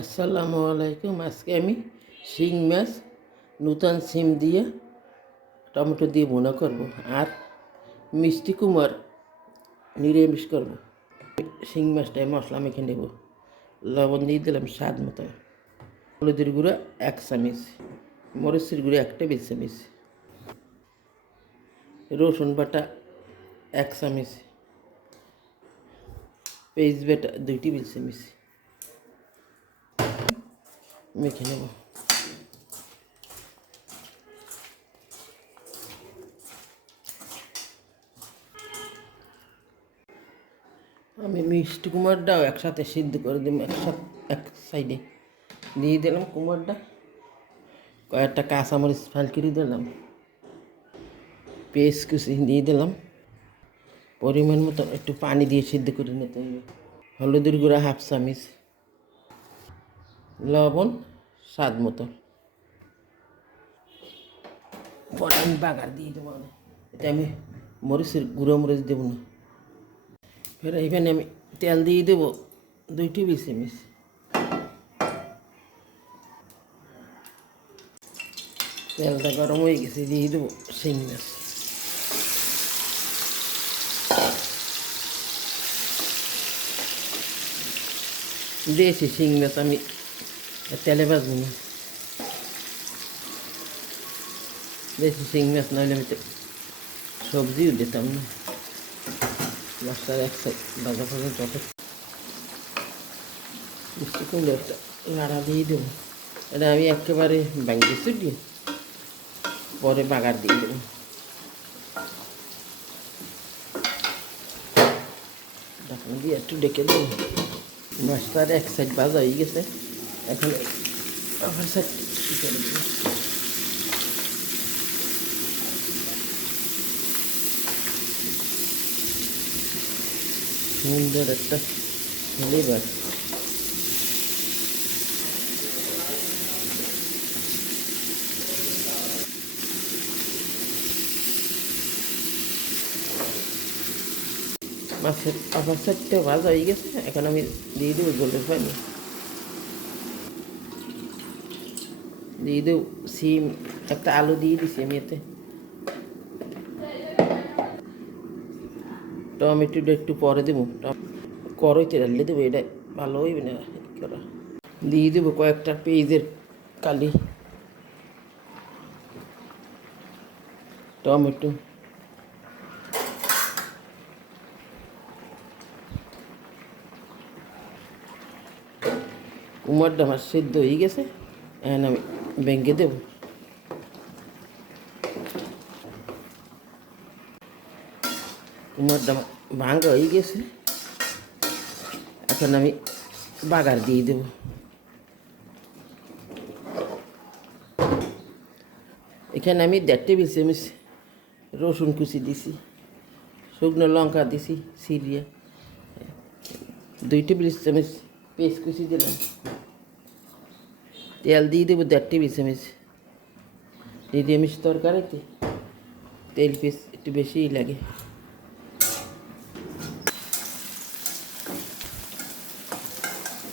আসসালামু আলাইকুম। আজকে আমি শিং মাছ নূতন সিম দিয়ে টমেটো দিয়ে ভুনা করব আর মিষ্টি কুমড় নিরামিষ করব। শিং মাছটায় মশলা মেখে নেব। লবণ দিয়ে দিলাম স্বাদ মতো, হলুদের গুঁড়ো 1 চামচ, মরিচের গুঁড়ো 1 টেবিল চামচ, রসুন বাটা 1 চামচ, পেঁয়াজ বাটা 2 টেবিল চামচ মেখে নেব। আমি মিষ্টি কুমড়টাও একসাথে সিদ্ধ করে দিলাম, এক সাইডে দিয়ে দিলাম কুমড়টা, কয়েকটা কাঁচামরিচ ফাল করে দিলাম, পেস্ট কুচি দিয়ে দিলাম, পরিমাণ মতো একটু পানি দিয়ে সিদ্ধ করে নিতে হবে। হলুদের গুঁড়া 1/2 চামচ, লবণ স্বাদ মতো। পরে আমি বাগার দিয়ে দেবো, এতে আমি গুঁড়ো মরিচ দেবো না। ফের এখানে আমি তেল দিয়ে দেবো 2 টেবিল চামচ। তেলটা গরম হয়ে গেছে, দিয়ে দেবো শিং মাছ। দেশি শিং মাছ আমি তেলে ভাজবো না, দেশি শিং মাছ নাহলে আমি সবজিও দিতাম না। মাছটার এক সাইড ভাজা ভাজা যত মিষ্টি কুমড়ো একটা নাড়া দিয়ে দেবো। এটা আমি একেবারে ভেঙে দিয়ে পরে বাগার দিয়ে দেবো। ঢাকনা দিয়ে একটু ডেকে দেবো। মাছটার এক সাইড ভাজা হয়ে গেছে, এখন আবার সাইড করে দেবো। সুন্দর একটা ফ্লেভার। মাছের আবার সাইডটা ভাজা হয়ে গেছে, এখন আমি দিয়ে দেবো জলের পানি, দিয়ে দেবো সিম, একটা আলু দিয়ে দিছি আমি এতে। টমেটোটা একটু পরে দেবো, কড়াইতে ঢালিয়ে দেবো, এটা ভালো হইবে না করা। দিয়ে দেবো কয়েকটা পেঁয়াজের কালি, টমেটো, কুমড়টা আমার সেদ্ধ হয়ে গেছে, এখন আমি ভেঙে দেবো। কুমড়টা ভাঙা হয়ে গেছে, এখন আমি বাগার দিয়ে দেবো। এখানে আমি 1.5 টেবিল চামচ রসুন কুচি দিছি, শুকনো লঙ্কা দিছি সিরিয়া, 2 টেবিল চামচ পেস্ট কুচি দিলাম, তেল দিয়ে দেবো 1.5 টেবিল চামচ। নিরামিষ তরকারিতে তেল পেস্ট একটু বেশিই লাগে।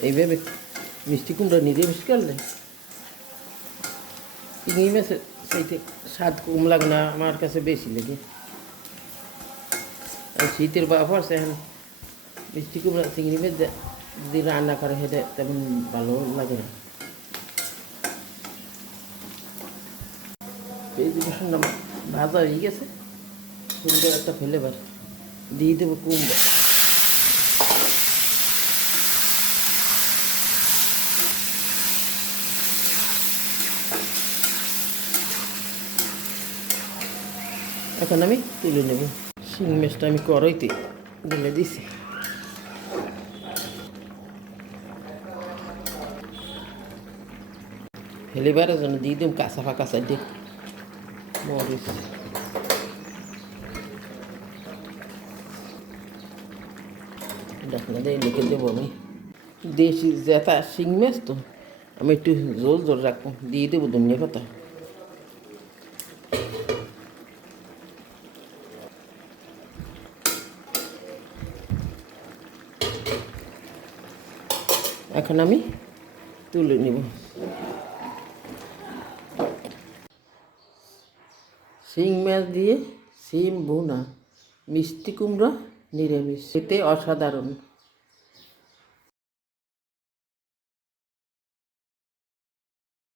এইভাবে মিষ্টি কুমড়া নিরামিষ করলে চিংড়ি মাছের সেইতে স্বাদ কম লাগে না, আমার কাছে বেশি লাগে। আর শীতের বাফার এখন মিষ্টি কুমড়া চিংড়ি মাছ যদি রান্না করে সেটা তেমন ভালো লাগে না। পেঁয়াজ রসুন ভাজা হয়ে গেছে, সুন্দর একটা ফ্লেভার। দিয়ে দেবো কুমড়ো, এখন আমি তুলে নেব। শিং মাছটা আমি কড়াইতে ঢেলে দিছি, ফ্লেভারের জন্য দিয়ে দেব কাঁচা ফাঁকা সাইডে মরিচ। ঢাকনা দিয়ে লেগে দেবো আমি। দেশি জেতা শিং মাছ তো আমি একটু জোল জোল রাখবো, দিয়ে দেবো ধনিয়া পাতা। এখন আমি তুলে নিব। শিং মাছ দিয়ে সিম ভুনা, মিষ্টি কুমড়া নিরামিষ, খেতে অসাধারণ।